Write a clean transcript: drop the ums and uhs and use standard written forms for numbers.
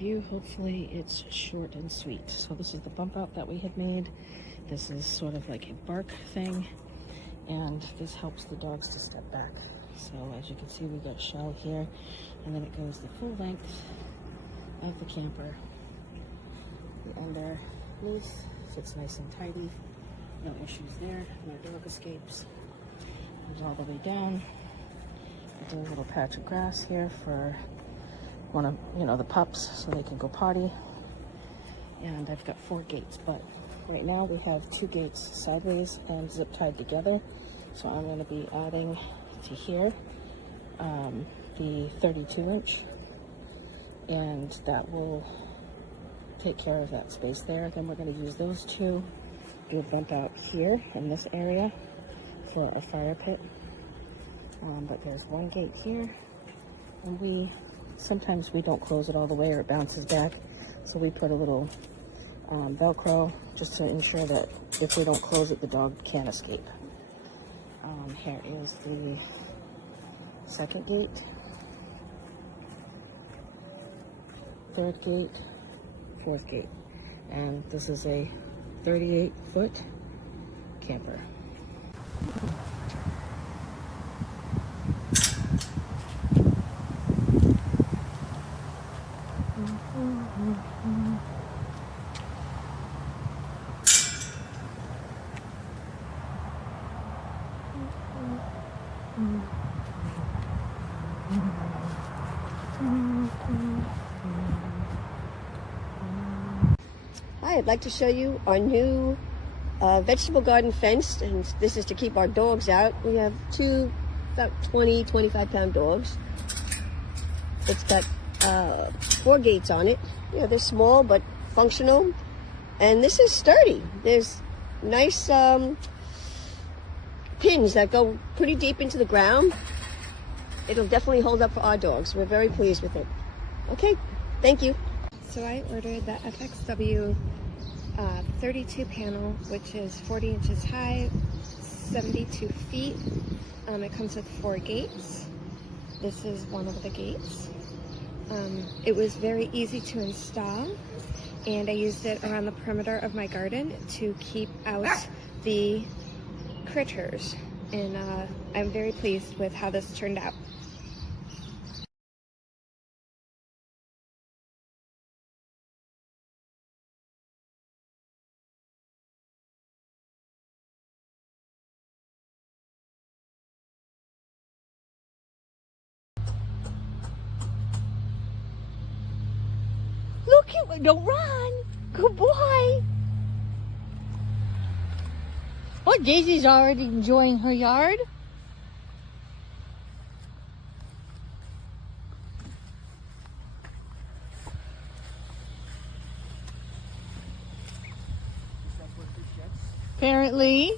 You hopefully it's short and sweet. So this is the bump out that we had made. This is sort of like a bark thing, and this helps the dogs to step back. So as you can see, we got shell here, and then it goes the full length of the camper. The underneath sits nice and tidy, no issues there, no dog escapes. Goes all the way down. I do a little patch of grass here for one of the pups, so they can go potty. And I've got 4 gates, but right now we have 2 gates sideways and zip tied together. So I'm going to be adding to here the 32-inch, and that will take care of that space there. Then we're going to use those 2, do a bump out here in this area for a fire pit. But there's 1 gate here, and sometimes we don't close it all the way or it bounces back, so we put a little Velcro just to ensure that if we don't close it, the dog can't escape. Here is the 2nd gate, 3rd gate, 4th gate, and this is a 38-foot camper. Hi, I'd like to show you our new vegetable garden fence, and this is to keep our dogs out. We have 2 about 20, 25-pound dogs. It's got 4 gates on it. They're small but functional, and this is sturdy. There's nice pins that go pretty deep into the ground. It'll definitely hold up for our dogs. We're very pleased with it. Okay, thank you. So I ordered the FXW 32 panel, which is 40 inches high, 72 feet. It comes with 4 gates. This is one of the gates. It was very easy to install, and I used it around the perimeter of my garden to keep out the critters, and I'm very pleased with how this turned out. Look, don't run. Good boy. Oh, Daisy's already enjoying her yard. Apparently.